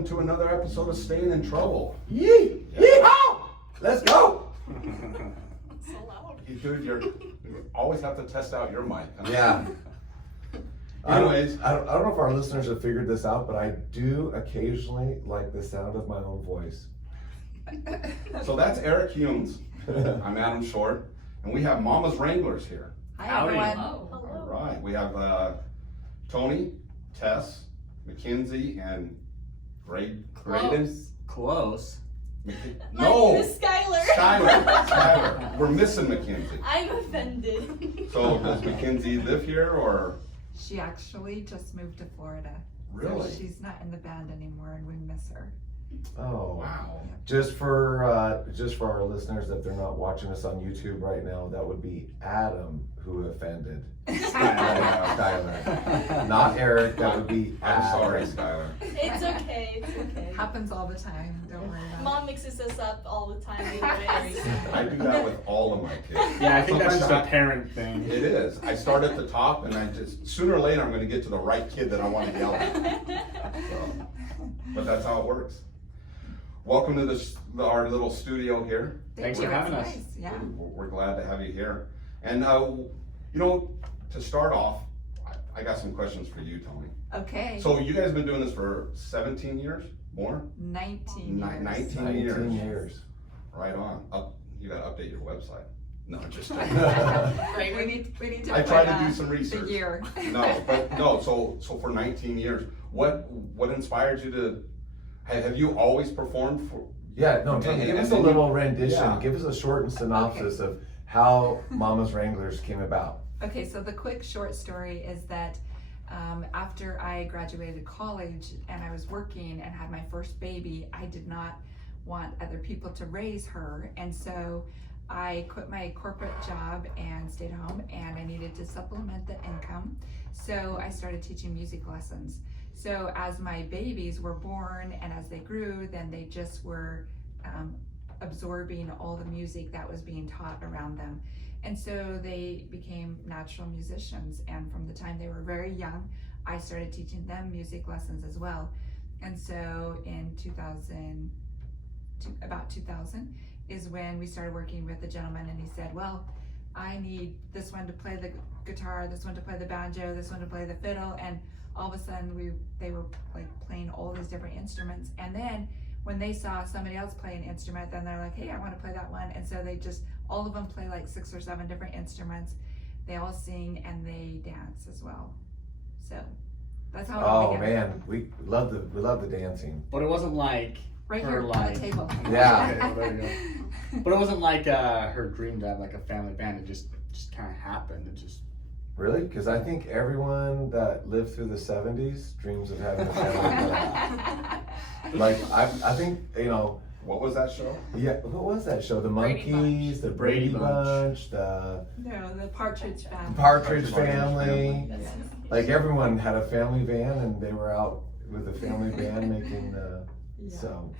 welcome to another episode of Staying in Trouble. Yee! Yeehaw! Let's go! So loud. Dude, you always have to test out your mic. Huh? Yeah. Anyways. I don't know if our listeners have figured this out, but I do occasionally like the sound of my own voice. So that's Eric Humes. I'm Adam Short, and we have Mama's Wranglers here. Hi, Howdy. everyone. Hello. All right, we have Tony, Tess, Mackenzie, and Graydon. Close. No, My name is Skylar. Skylar. We're missing Mackenzie. I'm offended. So does Mackenzie live here, or She actually just moved to Florida. really? So she's not in the band anymore and we miss her. Oh, Wow. Just for our listeners, if they're not watching us on YouTube right now, that would be Adam who offended Skylar. Not Eric, that would be I'm Adam. sorry, Skylar. It's okay. It's okay. Happens all the time. Don't worry about Mom mixes us up all the time anyways. I do that with all of my kids. Yeah, I think that's just Sometimes a parent thing. It is. I start at the top, and I just sooner or later I'm going to get to the right kid that I want to yell at. So, but that's how it works. Welcome to our little studio here. it. Thanks for It's having us. nice, yeah. We're glad to have you here. And to start off, I got some questions for you, Tony. Okay. So you guys have been doing this for 17 years, more? 19 years. 19 19 years. years. Right on. You got to update your website. No, just kidding. Right, we need to I put, tried to do some research. the year. No. So for 19 years, what inspired you to? Have you always performed for? Yeah, no, give And us a then little rendition. yeah. Give us a short synopsis of how Mama's Wranglers came about. Okay, so the quick short story is that after I graduated college and I was working and had my first baby, I did not want other people to raise her. And so I quit my corporate job and stayed home, and I needed to supplement the income. So I started teaching music lessons. So as my babies were born and as they grew, then they just were absorbing all the music that was being taught around them. And so they became natural musicians. And from the time they were very young, I started teaching them music lessons as well. And so in about 2000 is when we started working with a gentleman, and he said, well, I need this one to play the guitar, this one to play the banjo, this one to play the fiddle. And all of a sudden they were like playing all these different instruments. And then when they saw somebody else play an instrument, then they're like, hey, I want to play that one. And so all of them play like 6 or 7 different instruments. They all sing and they dance as well. So that's how it all Oh began. man, we love the dancing. But it wasn't like Right her here on like the table. Yeah. Okay, well, there you go. But it wasn't like her dream to have like a family band. It just kind of happened. It just Really? Because I think everyone that lived through the 70s dreams of having a family band. Like I think What was that show? yeah. What was that show? The Brady Monkees, the Brady Brady Bunch, the No, the Partridge Family. Partridge Partridge Family. Family. Yes. Like everyone had a family band, and they were out with the family band making. Yeah. So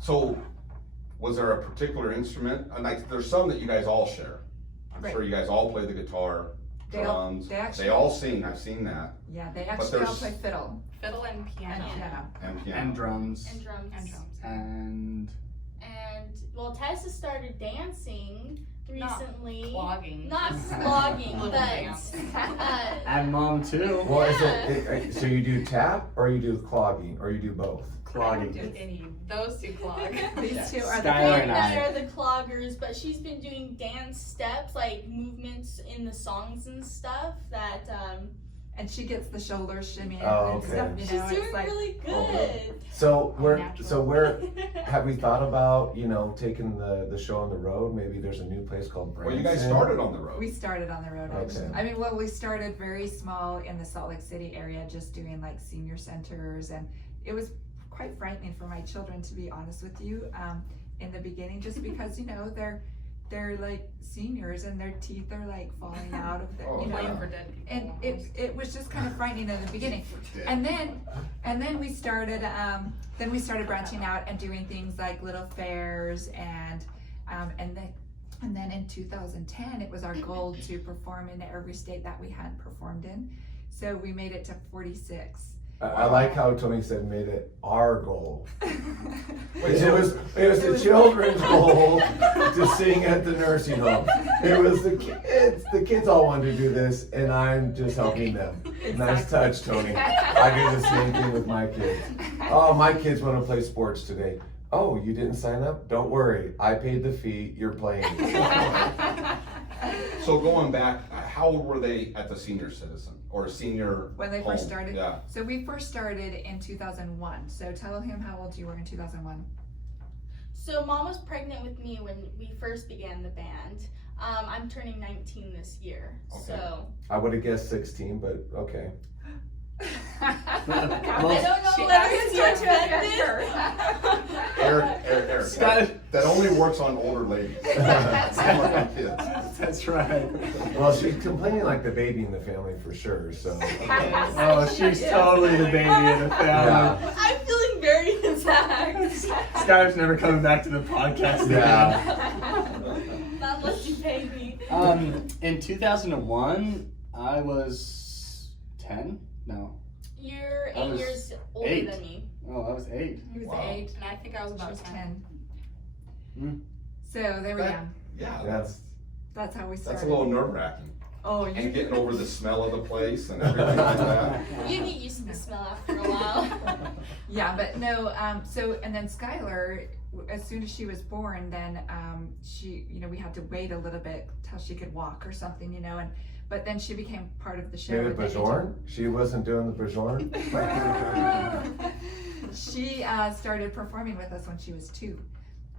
So, was there a particular instrument? Like, there's some that you guys all share. I'm Right. sure you guys all play the guitar, They all- drums. they actually- They all sing. I've seen that. Yeah, they actually all there's- play fiddle Fiddle and piano. and piano. And piano. and drums And drums. and And well, Tessa started dancing recently. Clogging. Not clogging, Little but dance. and mom too. well, Yeah. so you do tap, or you do clogging, or you do both. I don't Clogging. do any. Those two clog. These two are Skylar the and I. They are the cloggers, but she's been doing dance steps, like movements in the songs and stuff that and she gets the shoulder shimmy Oh, and okay. stuff. You she's know, doing it's like really Oh, good. So Natural. where have we thought about taking the show on the road? Maybe there's a new place called Well, Branson. you guys started on the road. we started on the road. Okay. I mean, well, we started very small in the Salt Lake City area, just doing like senior centers, and it was quite frightening for my children, to be honest with you, in the beginning, just because they're like seniors and their teeth are like falling out of their, Oh, you know, yeah. Playing for dead people. and it was just kind of frightening in the beginning. Yeah. And then we started branching out and doing things like little fairs and then in 2010 it was our goal to perform in every state that we hadn't performed in. So we made it to 46. I like how Tony said made it our goal. Wait, It was the children's goal to sing at the nursing home. It was the kids. The kids all wanted to do this, and I'm just helping them. Nice touch, Tony. I do the same thing with my kids. Oh, my kids want to play sports today. Oh, you didn't sign up? Don't worry. I paid the fee. You're playing. So going back, how old were they at the senior citizen or senior When they home? first started? Yeah. So we first started in 2001. So tell him how old you were in 2001. So Mom was pregnant with me when we first began the band. I'm turning 19 this year. Okay. So I would have guessed 16, but okay. I don't know She whether asked it's you your to trend. Eric, Scott- that only works on older ladies. Not my kids. That's right. Well, she's complaining like the baby in the family for sure, so. Oh, she's totally the baby in the family. Yeah. I'm feeling very attacked. Skylar's never coming back to the podcast again. Yeah. Not unless you pay me. In 2001, I was 10? No. You're I 8 was years older 8. than me. Oh, I was 8. He was Wow. 8. And I think I was She about was 10. 10. So there we go. Yeah, That's how we started. that's a little nerve wracking. Oh, And you getting over the smell of the place and everything like that. You get used to the smell after a while. Yeah, but no, so, and then Skylar, as soon as she was born, then she, we had to wait a little bit till she could walk or something, but then she became part of the show. Maybe at the age of- Bajorn? She wasn't doing the Bajorn? She started performing with us when she was 2.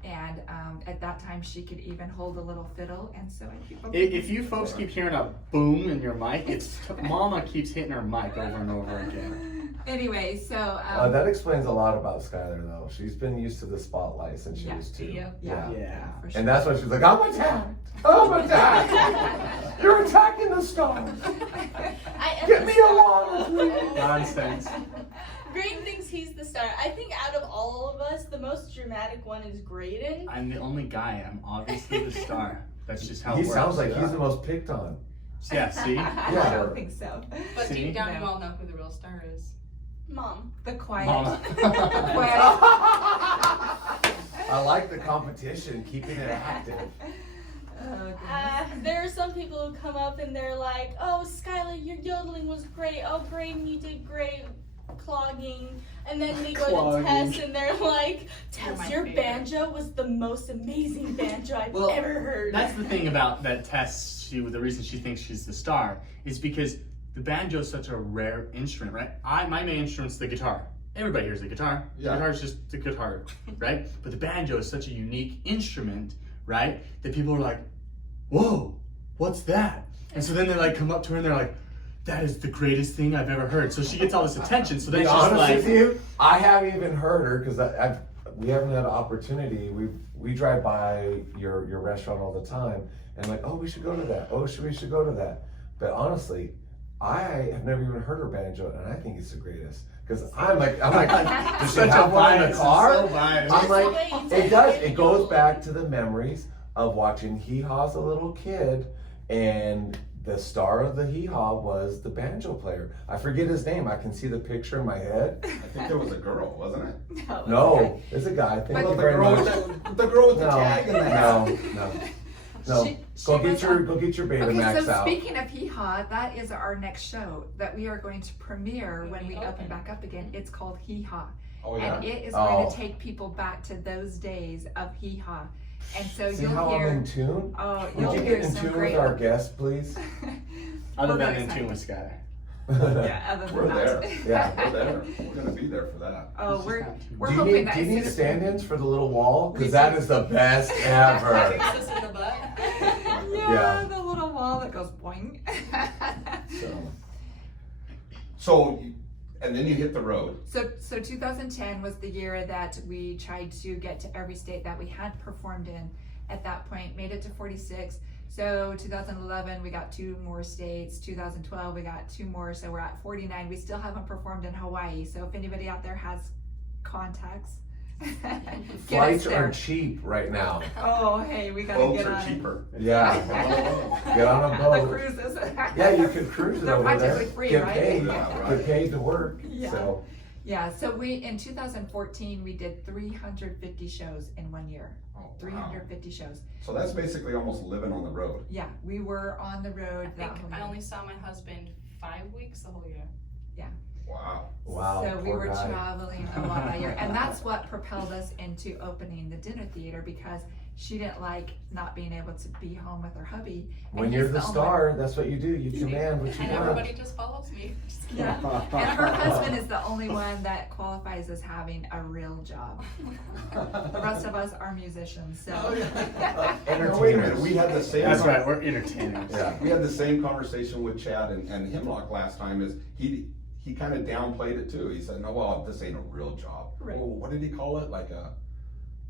And at that time, she could even hold a little fiddle, and so people. If you folks keep hearing a boom in your mic, it's Mama keeps hitting her mic over and over again. Anyway, so. That explains a lot about Skylar, though. She's been used to the spotlight since she Yeah. was 2. Yeah. Yeah. For sure. And that's why she's like, I'm attacked! I'm attacked! You're attacking the stars! I Get me a water, please! Nonsense. Grayden thinks he's the star. I think out of all of us, the most dramatic one is Grayden. I'm the only guy. I'm obviously the star. That's just how He it works. sounds like yeah. he's the most picked on. Yeah, see? I don't think so. But See? deep down, No. you all know who the real star is. Mom. The quiet. Mama. quiet. I like the competition, keeping it active. Oh, goodness. There are some people who come up and they're like, "Oh, Skylar, your yodeling was great. Oh, Grayden, you did great clogging." And then they go Clogging. to Tess and they're like, You're "Tess, my your favorite." banjo was the most amazing banjo I've Well, ever heard." That's the thing about that Tess. The reason she thinks she's the star is because the banjo is such a rare instrument, right? My main instrument's the guitar. Everybody hears the guitar. The Yeah. guitar is just the guitar, right? But the banjo is such a unique instrument, right? That people are like, "Whoa, what's that?" And so then they like come up to her and they're like, "That is the greatest thing I've ever heard." So she gets all this attention. So To then be she's honest like, with you, I haven't even heard her because we haven't had an opportunity. We drive by your restaurant all the time and like, oh, we should go to that. Oh, we should go to that. But honestly, I have never even heard her banjo, and I think it's the greatest. Because I'm like, does she Such a have one in bias, the car? so biased. I'm Just the like, way you it take does. it, It goes you'll- back to the memories of watching Hee Haw as a little kid, and the star of the Hee Haw was the banjo player. I forget his name. I can see the picture in my head. I think there was a girl, wasn't it? No, it's a guy. Thank Well, you the very girl much. with the girl with the tag in the hat. No. She Go was get your Okay, Betamax so out. speaking of Hee Haw, that is our next show that we are going to premiere when we open Open. back up again. It's called Hee Haw. Oh yeah. And it is going Oh. to take people back to those days of Hee Haw. And so See you'll how I'm hear, in tune? oh, Would you'll you hear get in some tune great. with our guest, please? other We're than very in tune excited. with Skylar. Yeah, other than We're that. there. Yeah. We're there. We're gonna be there for that. Oh, It's we're just not too we're do you hoping need, that do you as need soon as- stand-ins for the little wall? We Because that do. is the best ever. Kicks us in the butt. Yeah, the little wall that goes boing. And then you hit the road. So 2010 was the year that we tried to get to every state that we had performed in. At that point, made it to 46. So 2011, we got 2 more states. 2012, we got 2 more. So we're at 49. We still haven't performed in Hawaii. So if anybody out there has contacts, Flights there. are cheap right now. Oh, hey, we gotta Boats get are on cheaper. Yeah. Get on a the boat. cruises. Yeah, you can cruise it They're over there. practically free, Get right? paid. Yeah, right. Get paid to work. Yeah. So Yeah, so we, in 2014, we did 350 shows in 1 year. Oh, wow. 350 shows. So that's basically almost living on the road. Yeah, we were on the road I that think whole I year. only saw my husband 5 weeks the whole year. Wow. wow. So we poor were guy. traveling a lot that year. And that's what propelled us into opening the dinner theater, because she didn't like not being able to be home with her hubby. And When you're he's the only- star, that's what you do. You command what you And want. everybody just follows me. Just kidding. Yeah. And her husband is the only one that qualifies as having a real job. The rest of us are musicians, so. Oh, yeah. Entertainers. No, wait a minute. We had the same. That's right, we're entertainers. Yeah. We had the same conversation with Chad and Hemlock last time. Is he kind of downplayed it too. He said, "No, well, this ain't a real job." Right. Oh, what did he call it? Like a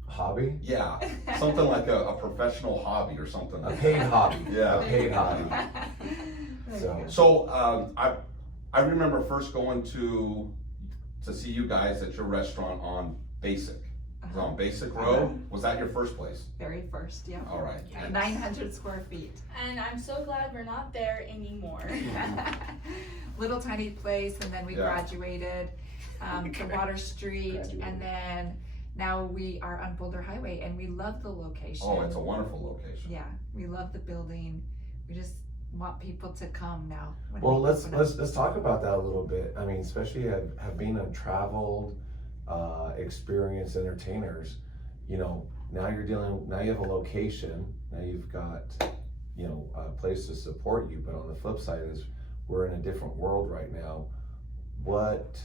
Hobby? yeah, something like a professional hobby or something. A Like paid that. hobby. Yeah. A paid hobby. So So I remember first going to see you guys at your restaurant on Basic. It was on Basic Road. Was that your first place? Very first, yeah. All right. Yeah. 900 square feet. And I'm so glad we're not there anymore. Little tiny place, and then we Yeah. graduated to Water Street, Graduated. and then now we are on Boulder Highway, and we love the location. Oh, it's a wonderful location. Yeah, we love the building. We just want people to come now. when well, we open up. let's talk about that a little bit. I mean, especially have been a traveled, experienced entertainers. You know, now you have a location. Now you've got, you know, a place to support you. But on the flip side is, we're in a different world right now. What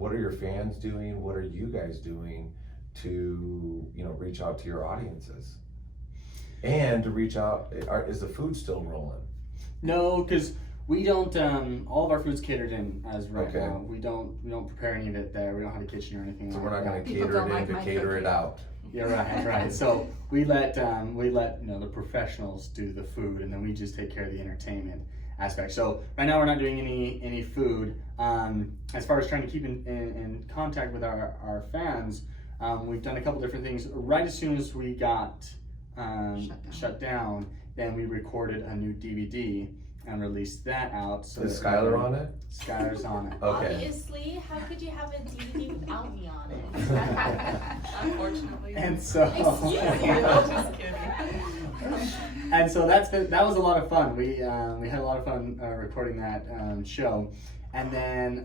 are your fans doing? What are you guys doing to, you know, reach out to your audiences? And to reach out, is the food still rolling? No, because we don't. All of our food's catered in as right Okay. now. We don't prepare any of it there. We don't have a kitchen or anything. So like we're not that. going to People cater don't it in like to my cater cooking. it out. Yeah, right. So we let you know, the professionals do the food, and then we just take care of the entertainment aspect. So right now we're not doing any food. As far as trying to keep in contact with our fans, we've done a couple different things. Right as soon as we got shut down, then we recorded a new DVD and released that out. So Is that- Skylar on it? Skylar's on it. Okay. Obviously, how could you have a DVD without me on it? Unfortunately. And so Excuse you. Just kidding. and so that was a lot of fun. We had a lot of fun recording that show, and then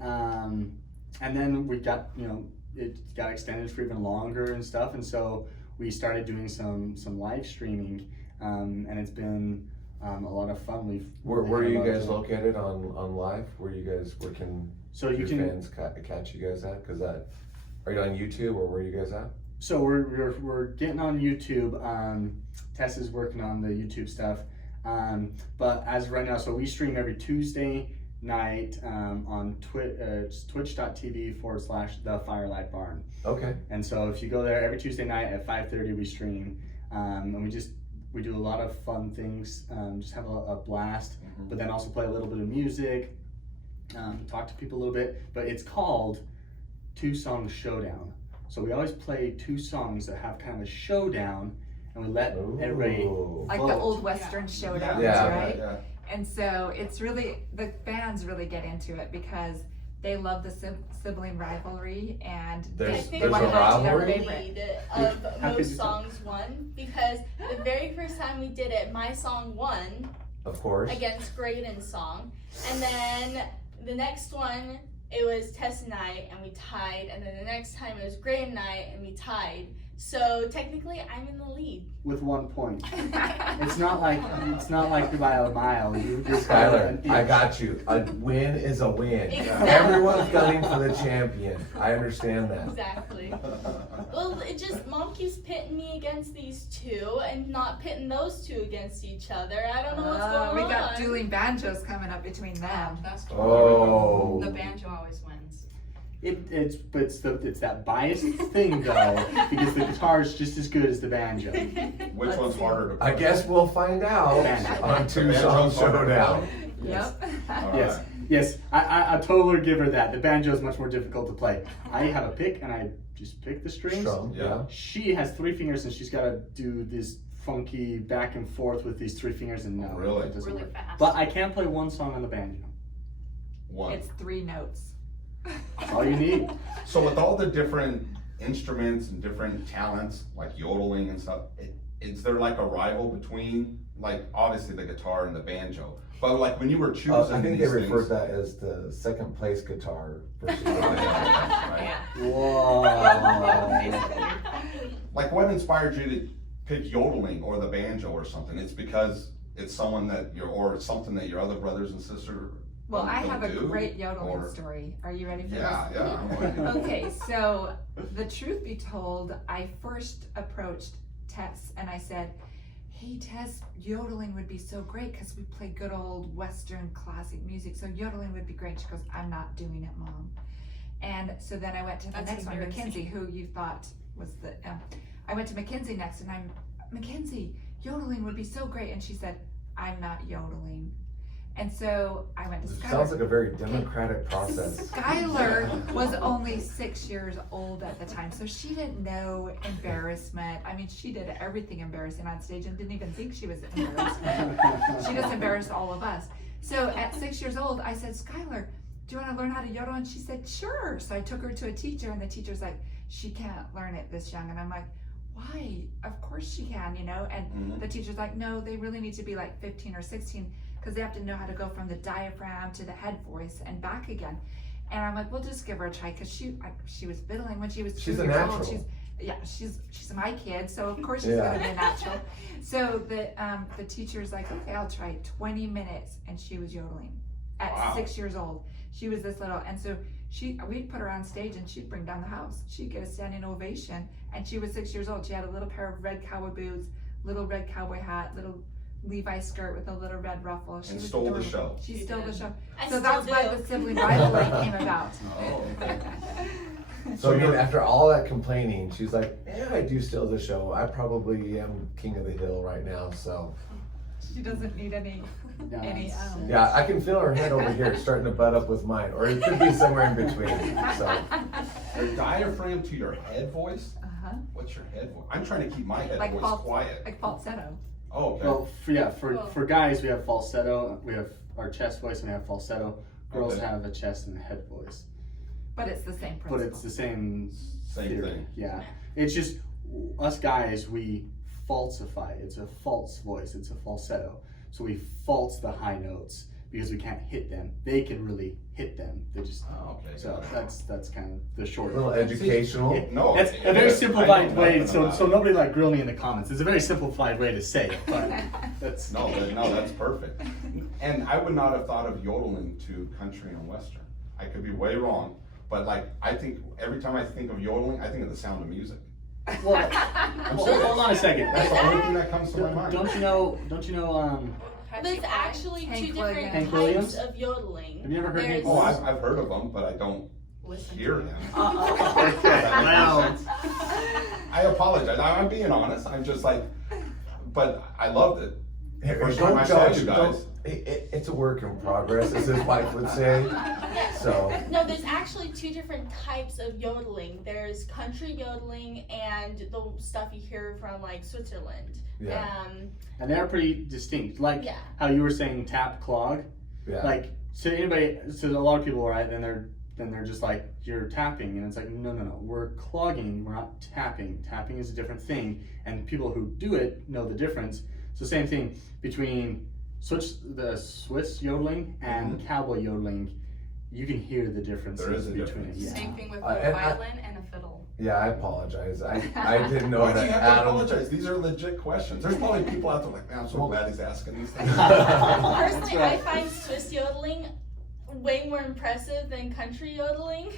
we got, you know, it got extended for even longer and stuff, and so we started doing some live streaming, and it's been a lot of fun. Where had are a you lot of guys fun. located on live? Where can So your you can. fans catch you guys at? Cause are you on YouTube, or where are you guys at? So we're getting on YouTube. Tess is working on the YouTube stuff, but as of right now, so we stream every Tuesday night on twitch.tv/The Firelight Barn. Okay. And so if you go there every Tuesday night at 5:30, we stream, and we do a lot of fun things, just have a blast, but then also play a little bit of music, talk to people a little bit. But it's called 2 Song Showdown. So we always play 2 songs that have kind of a showdown, and we let everybody Ooh. Like the vote. old Western showdowns, Yeah. right? Yeah. And so it's really, the fans really get into it because they love the sibling rivalry, and I There's think a we're rivalry? the lead of How could most you tell? songs won, because the very first time we did it, my song won Of course. against Graydon's song, and then the next one it was Tess and I, and we tied, and then the next time it was Graydon and I, and we tied. So technically, I'm in the lead. with 1 point. It's not like by a mile. You're Skylar, by I an got you. A win is a win. Exactly. Everyone's gunning for the champion. I understand that. Exactly. Well, it just Mom keeps pitting me against these 2, and not pitting those 2 against each other. I don't know what's going we on. got dueling banjos coming up between them. That's true. Oh. The banjo always wins. It's that biased thing though, because the guitar is just as good as the banjo. Which one's harder to I play? guess we'll find out Banjo. on The 2 banjo's Song harder to Showdown. play. Yep. All Yes, right. Yes, I totally give her that. The banjo is much more difficult to play. I have a pick and I just pick the strings. Strum, yeah. She has 3 fingers and she's got to do this funky back and forth with these 3 fingers, and no, Really? it doesn't Really work. fast. But I can play one song on the banjo. One. It's 3 notes. That's all you need. So with all the different instruments and different talents, like yodeling and stuff, is there like a rival between, like, obviously the guitar and the banjo? But like when you were choosing I think they these refer to things, that as the second place guitar versus the right? Whoa. Like what inspired you to pick yodeling or the banjo or something? It's because it's someone that or something that your other brothers and sisters Well, I have a do, great yodeling or- story. Are you ready for Yeah, this? yeah. I'm like, Okay, so the truth be told, I first approached Tess and I said, hey Tess, yodeling would be so great because we play good old Western classic music, so yodeling would be great. She goes, I'm not doing it, Mom. And so then I went to the That's next one, embarrassing. Mackenzie, who you thought was the, I went to Mackenzie next and Mackenzie, yodeling would be so great. And she said, I'm not yodeling. And so I went to It Skylar. sounds like a very democratic process. Skylar was only 6 years old at the time, so she didn't know embarrassment. I mean, she did everything embarrassing on stage and didn't even think she was embarrassed. She just embarrassed all of us. So at 6 years old, I said, Skylar, do you want to learn how to yodel? And she said, sure. So I took her to a teacher, and the teacher's like, she can't learn it this young. And I'm like, why? Of course she can, you know? And Mhm. the teacher's like, no, they really need to be like 15 or 16 because they have to know how to go from the diaphragm to the head voice and back again. And I'm like, we'll just give her a try because she was fiddling when she was 2 She's a years natural. old. She's my kid, so of course she's Yeah. gonna be a natural. So the teacher's like, okay, I'll try 20 minutes, and she was yodeling at Wow. 6 years old. She was this little, and so we'd put her on stage and she'd bring down the house. She'd get a standing ovation, and she was 6 years old. She had a little pair of red cowboy boots, little red cowboy hat, little Levi skirt with a little red ruffle. She And was stole the adorable. show. She She stole the did. show. I So still that's do. why the sibling rivalry came about. Oh, okay. So again, after all that complaining, she's like, yeah, I do steal the show. I probably am king of the hill right now, so. She doesn't need any. Any, Yeah, I can feel her head over here starting to butt up with mine, or it could be somewhere in between, so. Your diaphragm to your head voice? Uh-huh. What's your head voice? I'm trying to keep my head Like voice false- quiet. Like falsetto. Oh, okay. Well, for guys, we have falsetto, we have our chest voice, and we have falsetto. Girls Okay. have a chest and a head voice. But it's the same But principle. it's the same Same theory. thing. Yeah. It's just us guys, we falsify. It's a false voice. It's a falsetto. So we false the high notes because we can't hit them. They can really hit them. They just Oh, okay. so that's kind of the A short. little educational. No, That's it a very is. I simplified know way. nothing So about so it. nobody like grill me in the comments. It's a very simplified way to say it, but that's No, that's perfect. And I would not have thought of yodeling to country and western. I could be way wrong, but like I think every time I think of yodeling, I think of the Sound of Music. well. I'm Well, serious. hold on a second. That's the only thing that comes to my mind. Don't you know? There's actually Hank two Williams. different Hank types Williams? of yodeling. Have you ever heard Hank There's- Oh, Williams? I've heard of them, but I don't Listen hear to them. Well, I apologize. I'm being honest. I'm just like, but I loved it. The first time I Don't saw judge, you guys. it's a work in progress, as his wife would say, so. No, there's actually two different types of yodeling. There's country yodeling and the stuff you hear from like Switzerland. Yeah. and they're pretty distinct. Like Yeah. how you were saying tap clog. Yeah. Like so a lot of people, right? Then they're just like you're tapping, and it's like no, we're clogging. We're not tapping. Tapping is a different thing, and people who do it know the difference. So same thing between the Swiss yodeling and cowboy yodeling. You can hear the difference There is a between difference. it. Yeah. Same thing with a And I- violin and a fiddle. Yeah, I apologize. I didn't know Why do that you have to Adam. apologize? These are legit questions. There's probably people out there like, man, I'm so glad he's asking these things. Personally, I find Swiss yodeling way more impressive than country yodeling.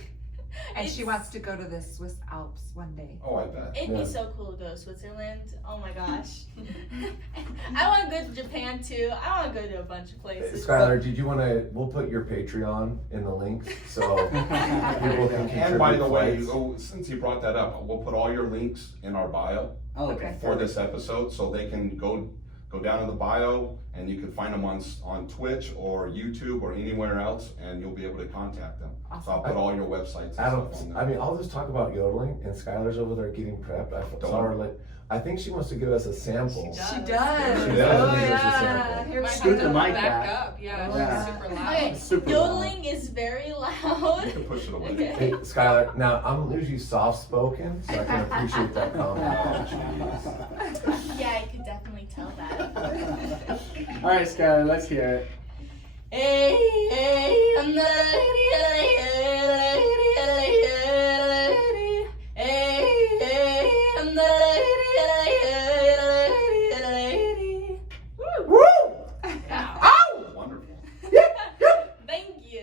And she It's- wants to go to the Swiss Alps one day. Oh, I bet. It'd Yeah. be so cool to go to Switzerland. Oh my gosh. I want to go to Japan too. I want to go to a bunch of places. Skylar, did you want to? We'll put your Patreon in the links so people can And by the contribute way, flights. since you brought that up, we'll put all your links in our bio Oh, okay. for this episode so they can go Go down in the bio, and you can find them on Twitch or YouTube or anywhere else, and you'll be able to contact them. So I'll put all your websites and Adam, stuff on there. I mean, I'll just talk about yodeling, and Skylar's over there getting prepped. Saw her like, I think she wants to give us a sample. She does. She does. She does. Oh Give us a yeah. sample. Here we Might Scoot have the to mic back back. up. Yeah, Yeah. she's super loud. Okay, Super yodeling is very loud. You can push it away. Okay. Hey, Skylar, now I'm usually soft spoken, so I can appreciate that Oh, comment. jeez. Yeah, I could definitely tell that. All right, Skylar, let's hear it. Hey, hey, I'm the lady. Hey, hey, I'm the lady. Woo! Wonderful. Thank you.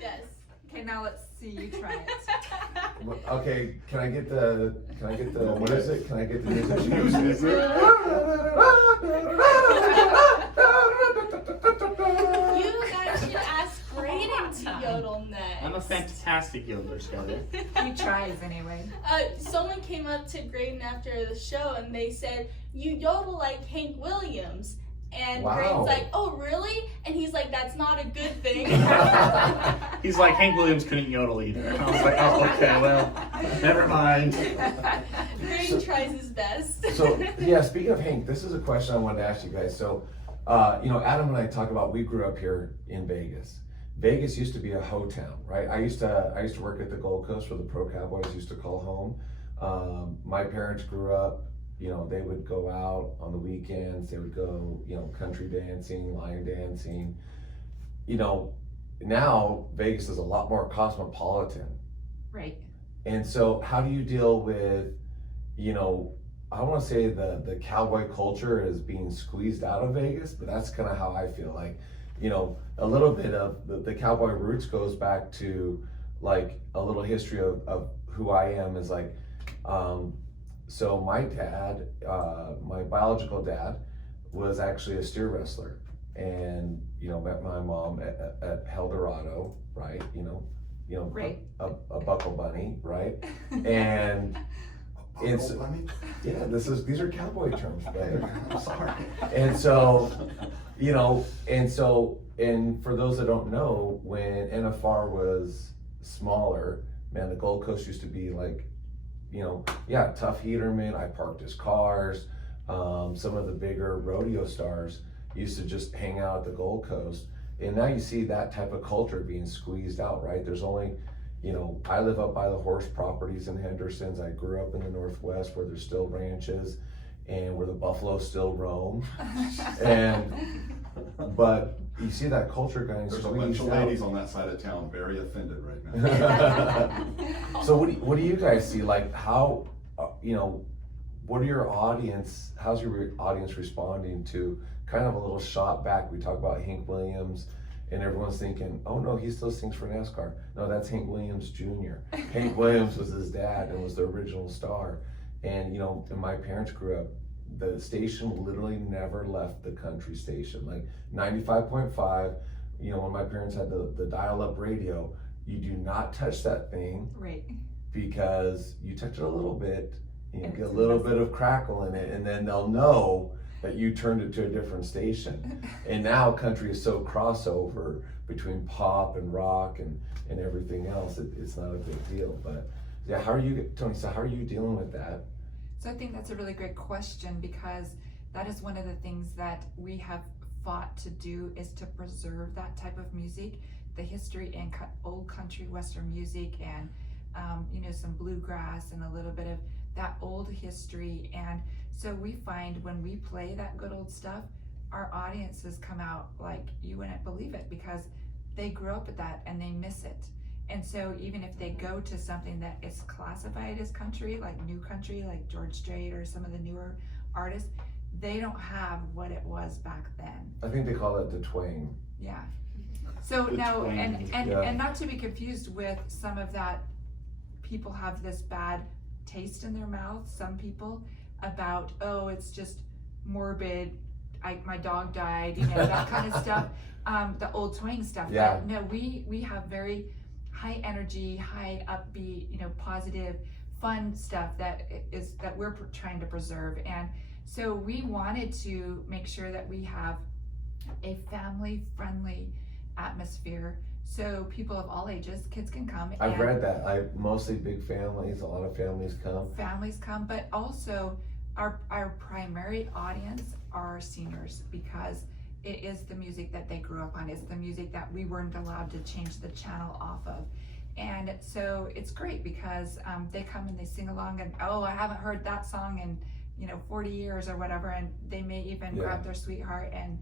Yes. Okay, now let's see you try it. Okay, can I get the what is it? Can I get the music? You guys should ask Brayden to yodel next. I'm a fantastic yodeler, Skylar. He tries anyway. Someone came up to Graydon after the show and they said, "You yodel like Hank Williams." And Wow. Graydon's like, "Oh, really?" And he's like, "That's not a good thing." He's like, Hank Williams couldn't yodel either. I was like, oh, okay, well, never mind. Graydon tries his best. So yeah, speaking of Hank, this is a question I wanted to ask you guys. So, Adam and I talk about we grew up here in Vegas. Vegas used to be a hoe town, right? I used to work at the Gold Coast where the pro cowboys used to call home. My parents grew up. They would go out on the weekends. They would go, country dancing, line dancing. Now Vegas is a lot more cosmopolitan. Right. And so how do you deal with, I want to say the cowboy culture is being squeezed out of Vegas, but that's kind of how I feel. Like, a little bit of the cowboy roots goes back to like a little history of who I am is like, so my dad, my biological dad was actually a steer wrestler and, met my mom at El Dorado, right? Right. A buckle bunny, right? And it's, yeah, these are cowboy terms, babe. I'm sorry. And so, and for those that don't know, when NFR was smaller, man, the Gold Coast used to be like, tough heaterman. I parked his cars. Some of the bigger rodeo stars used to just hang out at the Gold Coast. And now you see that type of culture being squeezed out, right? There's only, I live up by the horse properties in Henderson's. I grew up in the Northwest where there's still ranches and where the buffalo still roam. But you see that culture going There's a squeezed bunch of out. ladies on that side of town very offended right now. So what do you guys see? Like how, what are your audience, how's your audience responding to kind of a little shot back? We talk about Hank Williams and everyone's thinking, oh no, he still sings for NASCAR. No, that's Hank Williams Jr. Hank Williams was his dad and was the original star. And and my parents grew up, the station literally never left the country station. Like 95.5, when my parents had the dial-up radio, you do not touch that thing. Right. Because you touch it a little bit, you And get a it's little messy. bit of crackle in it, and then they'll know that you turned it to a different station. And now country is so crossover between pop and rock and everything else, it's not a big deal. But yeah, Tony, so how are you dealing with that? So I think that's a really great question because that is one of the things that we have fought to do is to preserve that type of music, the history in old country western music and some bluegrass and a little bit of that old history. And so we find when we play that good old stuff, our audiences come out like you wouldn't believe it because they grew up with that and they miss it. And so even if they go to something that is classified as country, like new country, like George Strait or some of the newer artists, they don't have what it was back then. I think they call it the twang. Yeah. So The now, twang. and not to be confused with some of that, people have this bad taste in their mouth, some people, about, oh, it's just morbid, my dog died, that kind of stuff, the old twang stuff. Yeah. But no, we have very high energy, high upbeat, positive, fun stuff that we're trying to preserve. And So we wanted to make sure that we have a family-friendly atmosphere, so people of all ages, kids can come. I've and read that. Mostly big families, a lot of families come. families come, but also our primary audience are seniors, because it is the music that they grew up on. It's the music that we weren't allowed to change the channel off of. And so it's great because they come and they sing along, and oh, I haven't heard that song in 40 years or whatever, and they may even grab their sweetheart and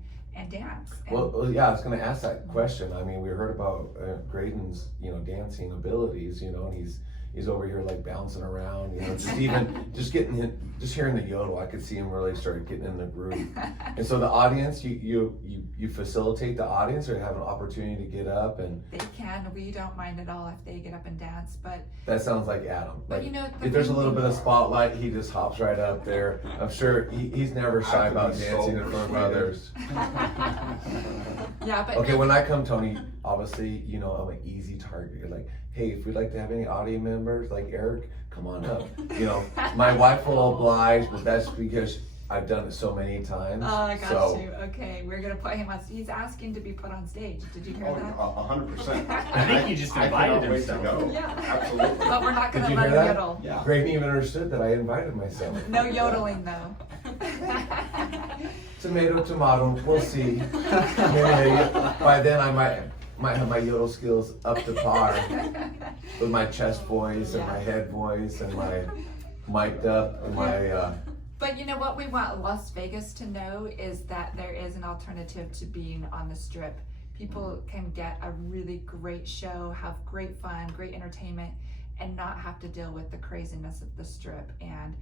dance. And Well, yeah, I was going to ask that question. I mean, we heard about Graydon's, dancing abilities, and he's over here like bouncing around, just hearing the yodel, I could see him really start getting in the groove. And so the audience, you facilitate the audience, or have an opportunity to get up and. they can. We don't mind at all if they get up and dance, but That sounds like Adam. But Like, the if there's a main little thing- bit of spotlight, he just hops right up there. I'm sure he's never shy I have to about be dancing so in front of persuaded. others. yeah, but Okay, no, when I come, Tony, obviously, I'm an easy target. You're like, hey, if we'd like to have any audio members like Eric, come on up. My wife will oblige, but that's because I've done it so many times. oh, I got so, you. Okay, we're gonna put him on. He's asking to be put on stage. Did you hear Oh, that? 100%. I think he just I invited cannot wait to himself. go. Yeah. Absolutely. But we're not Did gonna you let hear him that? yodel. Yeah. Graydon even understood that I invited myself. No yodeling though. Tomato, tomato, we'll see. Maybe by then I might have my yodel skills up to par with my chest voice and my head voice and my mic'd up and my But you know what we want Las Vegas to know is that there is an alternative to being on the Strip. People can get a really great show, have great fun, great entertainment, and not have to deal with the craziness of the Strip. And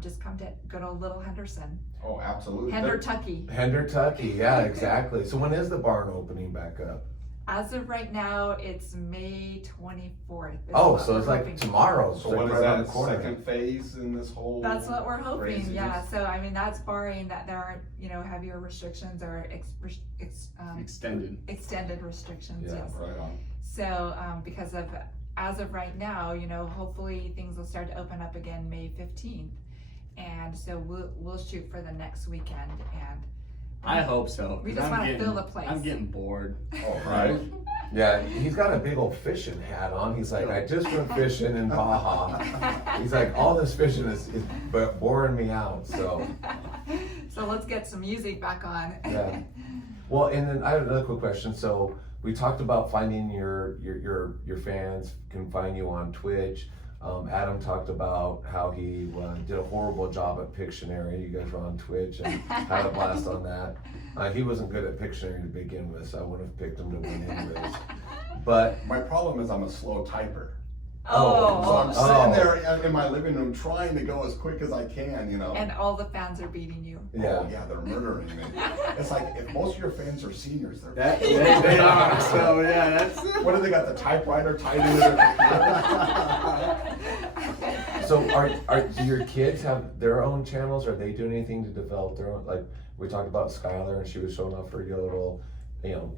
just come to good old Little Henderson. Oh, absolutely. Hendertucky. Hendertucky, yeah, exactly. So when is the barn opening back up? As of right now, it's May 24th. is Oh, what so we're it's like hoping. tomorrow. So like what is right around the that, corner. second phase in this whole? That's what we're hoping, craziness? yeah. So I mean, that's barring that there aren't, heavier restrictions or Extended. extended restrictions, Yeah. yes. Right on. So because of, as of right now, hopefully things will start to open up again May 15th. And so we'll shoot for the next weekend, and I hope so. We 'cause just I'm wanna getting- fill the place. I'm getting bored. Oh, right. Yeah, he's got a big old fishing hat on. He's like, I just went fishing in Baja. He's like, all this fishing is boring me out. So so let's get some music back on. yeah. Well, and then I have another quick question. So we talked about finding your fans can find you on Twitch. Adam talked about how he did a horrible job at Pictionary. You guys were on Twitch and had a blast on that. He wasn't good at Pictionary to begin with, so I wouldn't have picked him to win anyways. But My problem is I'm a slow typer. Oh, So I'm Oh. sitting there in my living room trying to go as quick as I can, And all the fans are beating you. yeah. Oh, yeah, they're murdering me. It's like if most of your fans are seniors, they're. They are. So yeah, that's. What do they got? The typewriter tied into their computer? So do your kids have their own channels? Are they doing anything to develop their own? Like we talked about Skylar and she was showing off her yodel.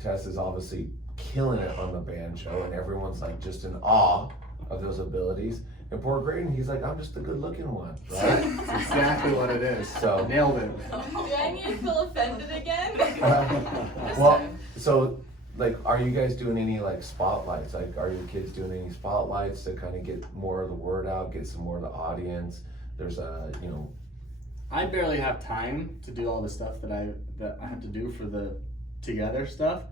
Tess is obviously killing it on the banjo and everyone's like just in awe of those abilities. And poor Graydon, he's like, I'm just the good looking one, right? That's exactly what it is. So- Nailed it. Do I need to feel offended again? Well, so like, are you guys doing any like spotlights? Like, are your kids doing any spotlights to kind of get more of the word out, get some more of the audience? There's I barely have time to do all the stuff that I have to do for the together stuff.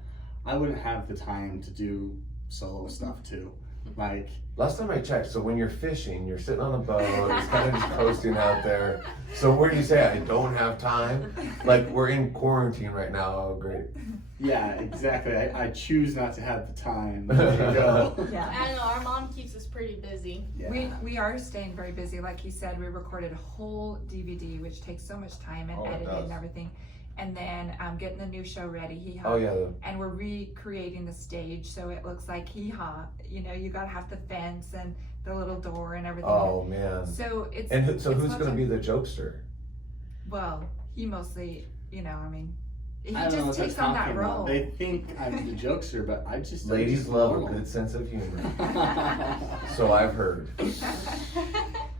I wouldn't have the time to do solo stuff too. Like, last time I checked, so when you're fishing, you're sitting on a boat, it's kind of just coasting out there. So where do you say I don't have time? Like we're in quarantine right now. Oh, great. yeah, exactly. I choose not to have the time. There you go. Yeah. I don't know, our mom keeps us pretty busy. Yeah. We are staying very busy. Like you said, we recorded a whole DVD, which takes so much time and Oh, it editing does. and everything. And then getting the new show ready, Hee Haw. Oh yeah. And we're recreating the stage so it looks like Hee Haw. You gotta have the fence and the little door and everything. Oh man. So it's And it's who's lots gonna of- be the jokester? Well, he mostly, he I don't know just what they're takes on that talking about. role. They think I'm the jokester, but I'm Ladies just love normal. a good sense of humor. So I've heard.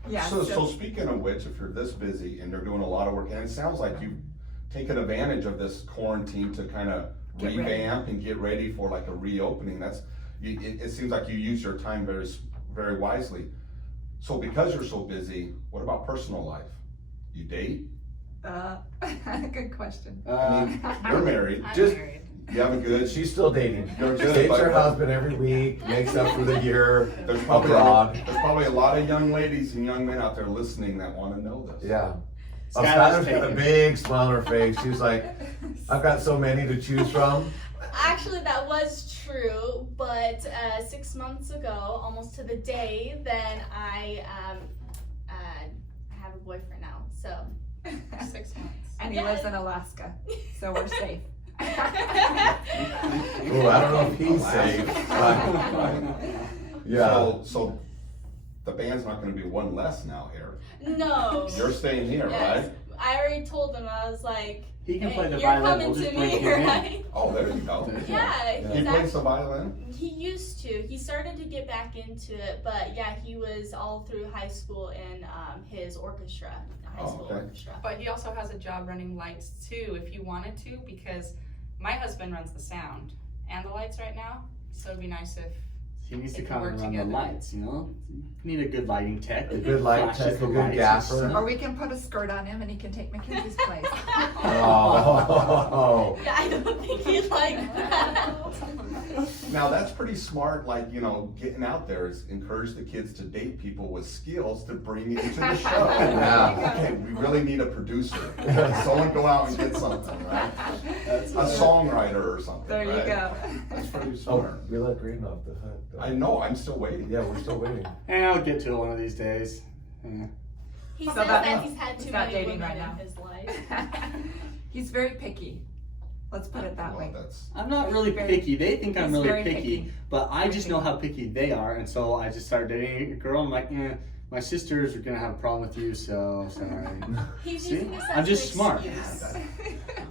Yeah. So speaking of which, if you're this busy and they're doing a lot of work, and it sounds like you've taken advantage of this quarantine to kind of Get revamp and get ready for like a reopening. It seems like you use your time very wisely. So because you're so busy, what about personal life? You date? Good question. I mean, you're married. I'm Just- married. You have a good. She's still dating. You're good, Dates but- her husband every week, makes up for the year There's abroad. probably a lot of young ladies and young men out there listening that want to know this. Yeah. Skylar's Skylar's got a taken. big smile on her face. She was like, I've got so many to choose from. Actually, that was true, but 6 months ago, almost to the day, then I have a boyfriend now. So 6 months. And he lives in Alaska, so we're safe. Oh, I don't know if he's safe. Yeah. So the band's not going to be one less now here. No. You're staying here, Yes. right? I already told him. I was like, He can "Hey, play the you're violin. coming We'll to just play me, the whole game. right?" Oh, there you go. Yeah, He he's plays the violin. He used to. He started to get back into it, but yeah, he was all through high school in his orchestra, high school okay. orchestra. But he also has a job running lights too, if he wanted to, because my husband runs the sound and the lights right now. So it'd be nice if He needs to They come work and run together. the lights, you know? You need a good lighting tech. A good light flashes tech, the a good lights and gaffer. stuff. Or we can put a skirt on him and he can take Mackenzie's place. Oh. Yeah, I don't think he'd like that. Now that's pretty smart, like, getting out there is encourage the kids to date people with skills to bring into the show. Yeah. Okay, we really need a producer. Someone go out and get something, right? A songwriter or something, There you right? go. That's pretty Oh, smart. we let Green off the hook. though. I know, I'm still waiting. Yeah, we're still waiting. And I'll get to it one of these days. Yeah. He So says that that means he's had he's too not many dating women right now. in his life. He's very picky. Let's put it that Well, way. that's, I'm not really Very- picky. They think I'm he's really very picky, picky. but I Very just know how picky they are, and so I just started dating a girl. I'm like, my sisters are gonna have a problem with you, so sorry. He's See? using this as I'm just an smart. excuse.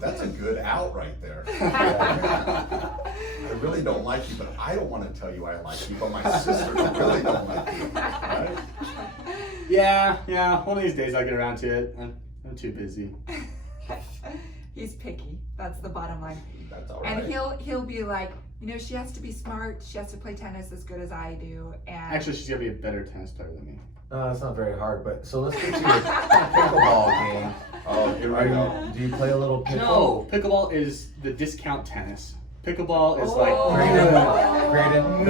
that's a good out right there. I really don't like you, but I don't want to tell you I like you, but my sisters really don't like you. Right? Yeah. One of these days I'll get around to it. I'm too busy. He's picky. That's the bottom line. That's all right. And he'll be like, she has to be smart. She has to play tennis as good as I do. And Actually, she's gonna be a better tennis player than me. It's not very hard, but so let's get to your pickleball game. Oh, here we go. Do you play a little pickle? No, pickleball is the discount tennis. Pickleball is Graydon,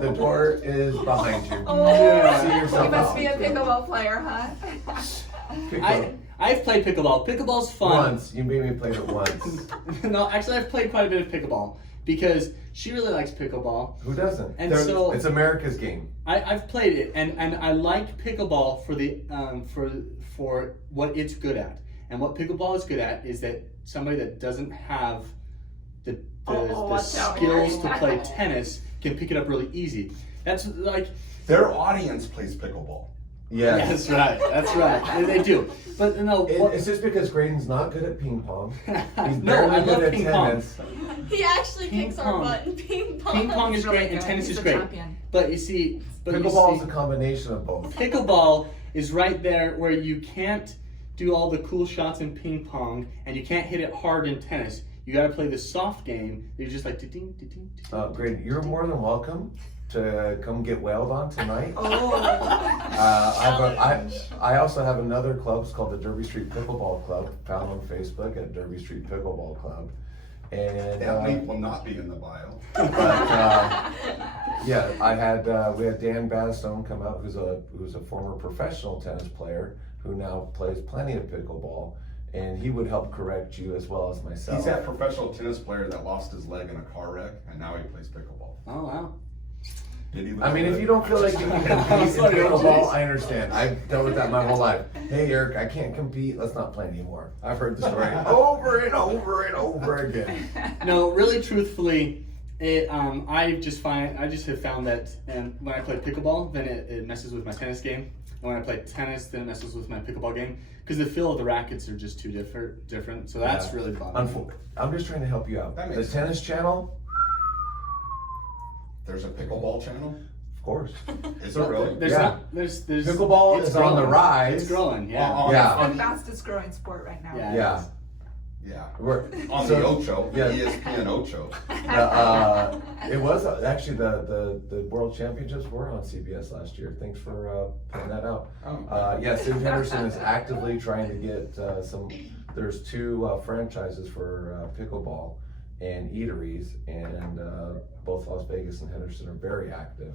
the door is behind you. Yeah. See you yourself must out. be a pickleball player, huh? I've played pickleball. Pickleball's fun. Once. You made me play it once. No, actually, I've played quite a bit of pickleball because she really likes pickleball. Who doesn't? And so it's America's game. I've played it, and I like pickleball for the for what it's good at. And what pickleball is good at is that somebody that doesn't have the watch out. skills to play tennis can pick it up really easy. That's like Their audience plays pickleball. Yes. that's right. That's right. They do. But no, It's just because Graydon's not good at ping pong. He's no, barely I good love at ping pong. tennis. He actually Ping kicks pong. our butt in ping pong. Ping pong is He's really great and good. tennis He's is a great. champion. But you see, Pickleball is a combination of both. pickleball is right there where you can't do all the cool shots in ping pong and you can't hit it hard in tennis. You got to play the soft game. You're just like ding ding ding. Graydon, you're more than welcome to come get wailed on tonight. I also have another club. It's called the Derby Street Pickleball Club. Found on Facebook at Derby Street Pickleball Club. And That link will not be in the bio. yeah, we had Dan Badstone come out, who's a former professional tennis player who now plays plenty of pickleball, and he would help correct you as well as myself. He's that professional tennis player that lost his leg in a car wreck, and now he plays pickleball. Oh wow. Did he? I mean, if you don't feel like you can compete in Sorry, pickleball, geez. I understand. I've dealt with that my whole life. Hey, Eric, I can't compete. Let's not play anymore. I've heard the story over and over and over again. No, really, truthfully, I just have found that when I play pickleball, then it messes with my tennis game. And when I play tennis, then it messes with my pickleball game because the feel of the rackets are just too different. So that's Yeah. really bothering me. I'm just trying to help you out. That The makes tennis channel, There's a pickleball channel? Of course. Is it really? There's Yeah. not, there's Pickleball it's is on the growing. rise. It's growing, yeah. Yeah. It's the fastest growing sport right now. Yeah. Yeah. Yeah. We're, On so- the Ocho, yeah. ESPN Ocho. It was actually the World Championships were on CBS last year. Thanks for putting that out. Oh. Yeah, Sid Henderson is actively trying to get there's two franchises for pickleball and eateries, and both Las Vegas and Henderson are very active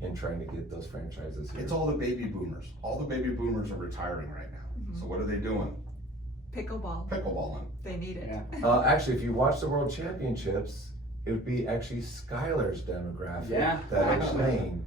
in trying to get those franchises here. It's all the baby boomers. All the baby boomers are retiring right now. So what are they doing? Pickleball. Pickleballing. They need it. Yeah. Actually, if you watch the World Championships, it would be actually Skylar's demographic Yeah. that are Actually. playing.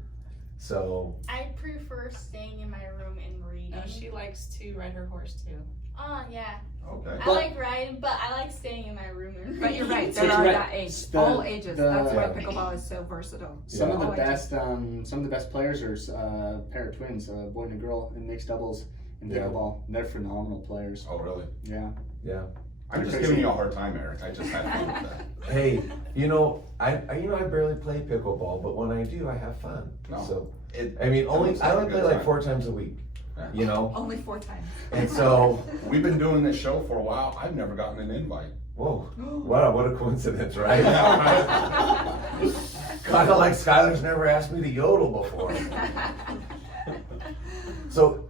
So I prefer staying in my room and reading. No, she likes to ride her horse too. Oh yeah, Okay. I like riding, but I like staying in my room and reading. But you're right, So there it's are right. that age, The- all ages. That's why Yeah. pickleball is so versatile. Some of the All ages. best players are a pair of twins, a boy and a girl in mixed doubles in Yeah. pickleball. They're phenomenal players. Oh, really? Yeah. yeah. I'm just Crazy. giving you a hard time, Eric. I just had fun with that. Hey, I barely play pickleball, but when I do, I have fun. No. So It, I mean, It only looks I like a only play good like time. 4 times a week. Yeah. Only 4 times. And so, We've been doing this show for a while. I've never gotten an invite. whoa, what a coincidence, right? Yeah. Kind of like Skylar's never asked me to yodel before. So,